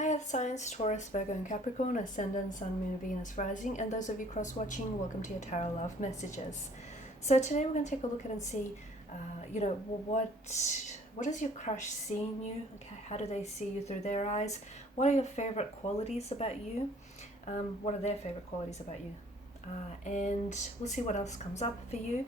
Hi Earth Signs, Taurus, Virgo and Capricorn, Ascendant, Sun, Moon, Venus, Rising, and those of you cross-watching, welcome to your Tarot Love Messages. So today we're going to take a look at and see, what does your crush see in you? Okay, how do they see you through their eyes? What are your favorite qualities about you? What are their favorite qualities about you? And we'll see what else comes up for you.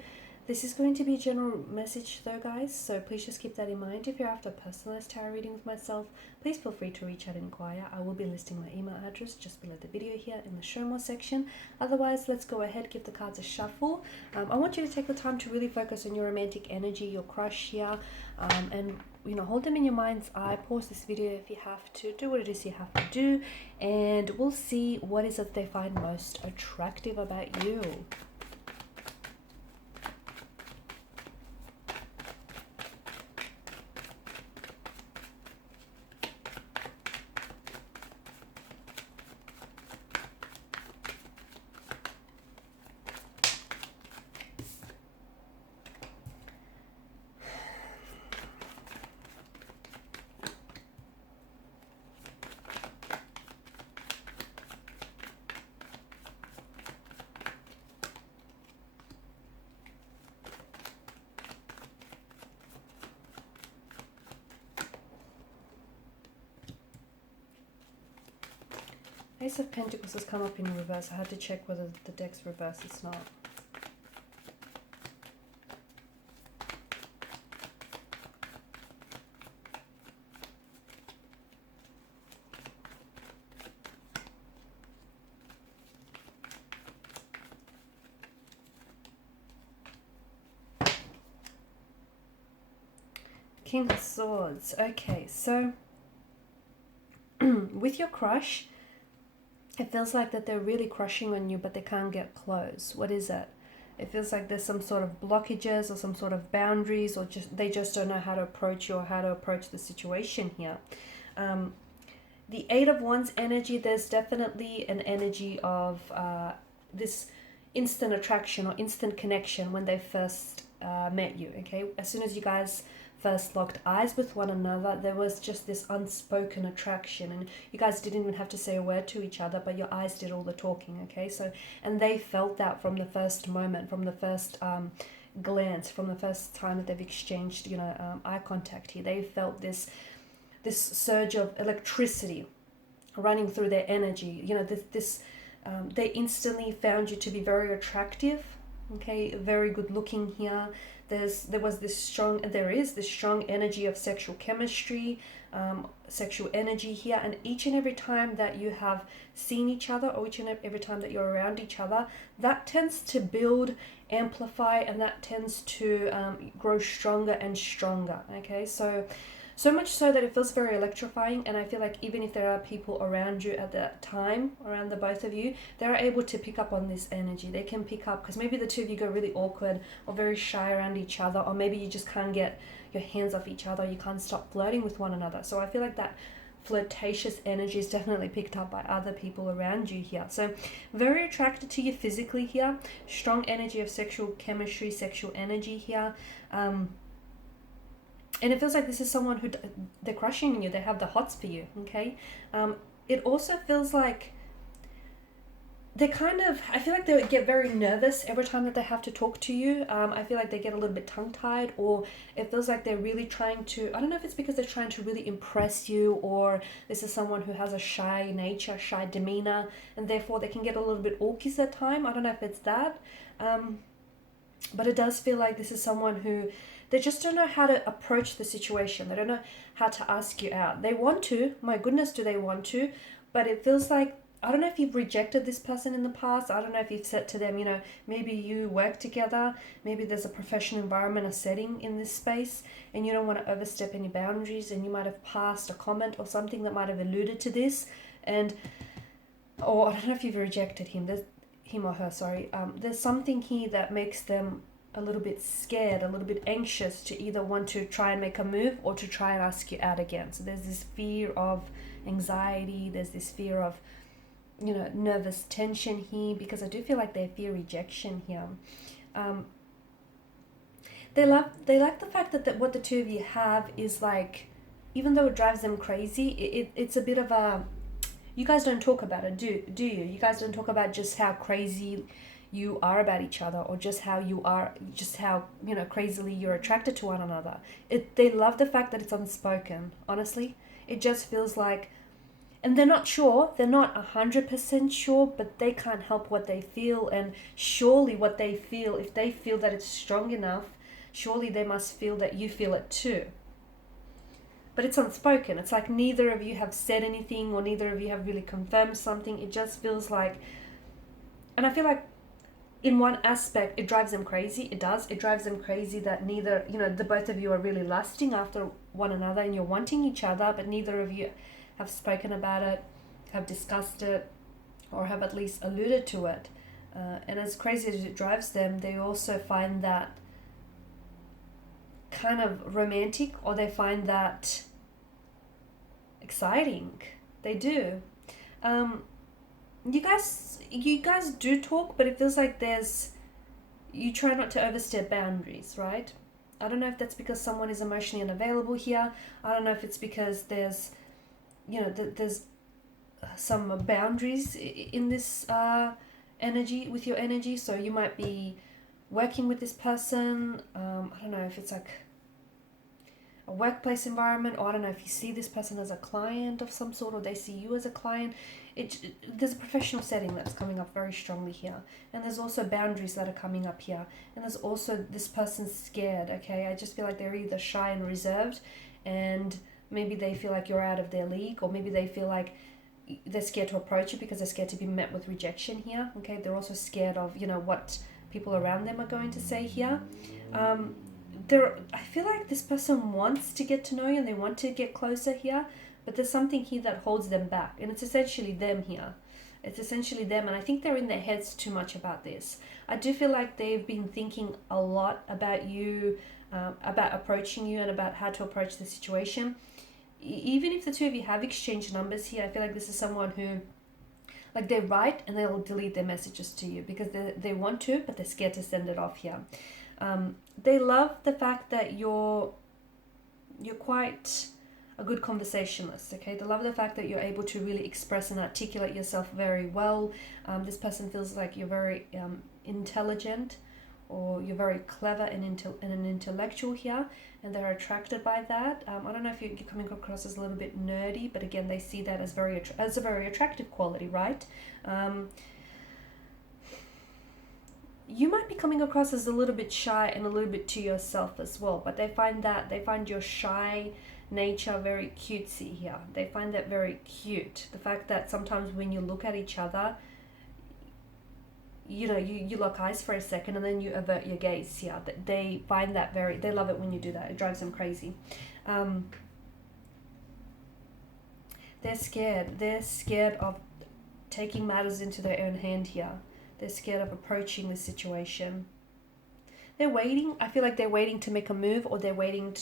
This is going to be a general message though, guys, so please just keep that in mind. If you're after a personalized tarot reading with myself, please feel free to reach out and inquire. I will be listing my email address just below the video here in the show more section. Otherwise, let's go ahead, give the cards a shuffle. I want you to take the time to really focus on your romantic energy, your crush here, and hold them in your mind's eye. Pause this video if you have to, do what it is you have to do, and we'll see what is it they find most attractive about you. Ace of Pentacles has come up in reverse. I had to check whether the deck's reverse. It's not. King of Swords. Okay, so with your crush, it feels like that they're really crushing on you, but they can't get close. What is it? It feels like there's some sort of blockages or some sort of boundaries, or they just don't know how to approach you or how to approach the situation here. The Eight of Wands energy, there's definitely an energy of this instant attraction or instant connection when they first met you, okay? As soon as you guys first locked eyes with one another, there was just this unspoken attraction, and you guys didn't even have to say a word to each other, but your eyes did all the talking, okay? So, and they felt that from the first moment, from the first glance, from the first time that they've exchanged, eye contact here. They felt this surge of electricity running through their energy. They instantly found you to be very attractive, okay, very good looking here. There is this strong energy of sexual chemistry, sexual energy here, and each and every time that you have seen each other, or each and every time that you're around each other, that tends to build, amplify, and that tends to grow stronger and stronger, okay? So much so that it feels very electrifying, and I feel like even if there are people around you at that time, around the both of you, they're able to pick up on this energy. They can pick up, because maybe the two of you go really awkward or very shy around each other, or maybe you just can't get your hands off each other, you can't stop flirting with one another. So I feel like that flirtatious energy is definitely picked up by other people around you here. So very attracted to you physically here, strong energy of sexual chemistry, sexual energy here. And it feels like this is someone who they're crushing on you. They have the hots for you, okay? It also feels like I feel like they get very nervous every time that they have to talk to you. I feel like they get a little bit tongue-tied, or it feels like they're really trying to, I don't know if it's because they're trying to really impress you, or this is someone who has a shy nature, shy demeanor, and therefore they can get a little bit awkward at time. I don't know if it's that. But it does feel like this is someone who, they just don't know how to approach the situation. They don't know how to ask you out. They want to, my goodness, do they want to? But it feels like, I don't know if you've rejected this person in the past. I don't know if you've said to them, maybe you work together. Maybe there's a professional environment, a setting in this space, and you don't want to overstep any boundaries, and you might have passed a comment or something that might have alluded to this. Or I don't know if you've rejected him. Him or her, sorry. There's something here that makes them a little bit scared, a little bit anxious to either want to try and make a move or to try and ask you out again. So there's this fear of anxiety, there's this fear of, nervous tension here, because I do feel like they fear rejection here. They like the fact that what the two of you have is like even though it drives them crazy, it's a bit of a, you guys don't talk about it, do you? You guys don't talk about just how crazy you are about each other, or just how you are, just how, you know, crazily you're attracted to one another. They love the fact that it's unspoken, honestly. It just feels like, and they're not sure, they're not 100% sure, but they can't help what they feel. And surely what they feel, if they feel that it's strong enough, surely they must feel that you feel it too. But it's unspoken. It's like neither of you have said anything, or neither of you have really confirmed something. It just feels like, and I feel like in one aspect it drives them crazy. It does. It drives them crazy that neither, you know, the both of you are really lusting after one another and you're wanting each other, but neither of you have spoken about it, have discussed it, or have at least alluded to it. And as crazy as it drives them, they also find that kind of romantic, or they find that exciting. They do. You guys do talk, but it feels like you try not to overstep boundaries, right? I don't know if that's because someone is emotionally unavailable here. I don't know if it's because there's, you know, there's some boundaries in this energy, with your energy. So you might be working with this person. I don't know if it's like a workplace environment, or I don't know if you see this person as a client of some sort, or they see you as a client. There's a professional setting that's coming up very strongly here, and there's also boundaries that are coming up here, and there's also this person's scared. Okay, I just feel like they're either shy and reserved, and maybe they feel like you're out of their league, or maybe they feel like they're scared to approach you because they're scared to be met with rejection here. Okay, they're also scared of, you know, what people around them are going to say here. I feel like this person wants to get to know you and they want to get closer here, but there's something here that holds them back, and it's essentially them here. It's essentially them, and I think they're in their heads too much about this. I do feel like they've been thinking a lot about you, about approaching you, and about how to approach the situation. Even if the two of you have exchanged numbers here, I feel like this is someone who, like, they write and they'll delete their messages to you because they want to, but they're scared to send it off here. They love the fact that you're quite a good conversationalist, okay? They love the fact that you're able to really express and articulate yourself very well. This person feels like you're very intelligent, or you're very clever and an intellectual here, and they're attracted by that. I don't know if you're coming across as a little bit nerdy, but again, they see that as a very attractive quality, right? You might be coming across as a little bit shy and a little bit to yourself as well, but they find your shy nature very cutesy here. They find that very cute. The fact that sometimes when you look at each other, you know, you lock eyes for a second and then you avert your gaze here. They find that they love it when you do that. It drives them crazy. They're scared. They're scared of taking matters into their own hand here. They're scared of approaching the situation. They're waiting. I feel like they're waiting to make a move, or they're waiting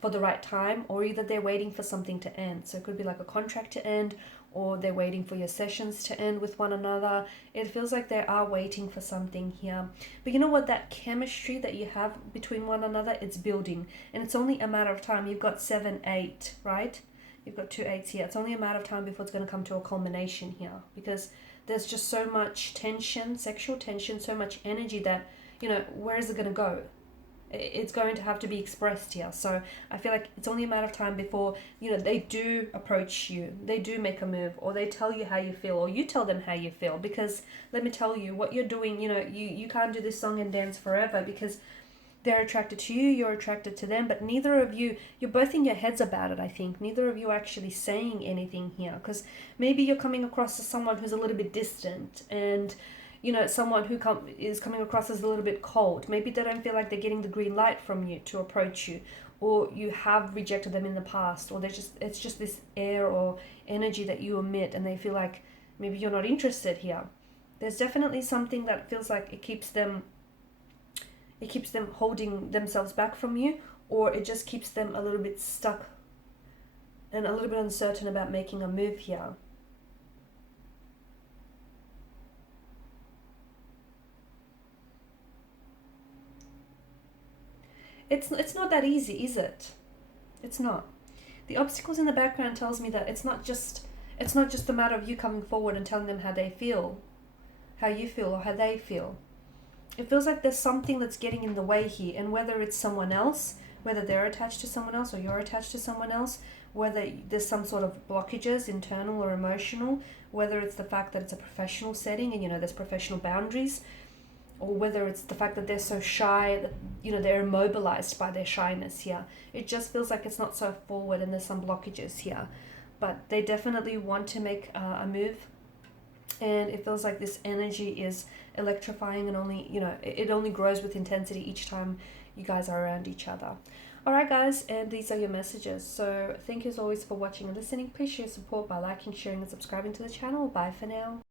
for the right time, or either they're waiting for something to end. So it could be like a contract to end, or they're waiting for your sessions to end with one another. It feels like they are waiting for something here. But you know what? That chemistry that you have between one another, it's building. And it's only a matter of time. You've got 7, 8, right? You've got 2 8s here. It's only a matter of time before it's going to come to a culmination here, because there's just so much tension, sexual tension, so much energy that, you know, where is it going to go? It's going to have to be expressed here. So I feel like it's only a matter of time before, you know, they do approach you, they do make a move, or they tell you how you feel, or you tell them how you feel. Because let me tell you, what you're doing, you know, you can't do this song and dance forever, because they're attracted to you, you're attracted to them, but neither of you, you're both in your heads about it, I think. Neither of you are actually saying anything here, because maybe you're coming across as someone who's a little bit distant, and, you know, someone who is coming across as a little bit cold. Maybe they don't feel like they're getting the green light from you to approach you, or you have rejected them in the past, or it's just this air or energy that you emit, and they feel like maybe you're not interested here. There's definitely something that feels like it keeps them holding themselves back from you, or it just keeps them a little bit stuck and a little bit uncertain about making a move here. It's not that easy, is it? It's not. The obstacles in the background tells me that it's not just a matter of you coming forward and telling them how they feel, how you feel, or how they feel. It feels like there's something that's getting in the way here, and whether it's someone else, whether they're attached to someone else or you're attached to someone else, whether there's some sort of blockages, internal or emotional, whether it's the fact that it's a professional setting and, there's professional boundaries, or whether it's the fact that they're so shy that, they're immobilized by their shyness here. It just feels like it's not so forward and there's some blockages here. But they definitely want to make a move. And it feels like this energy is electrifying and only, it only grows with intensity each time you guys are around each other. Alright guys, and these are your messages. So thank you as always for watching and listening. Please show your support by liking, sharing and subscribing to the channel. Bye for now.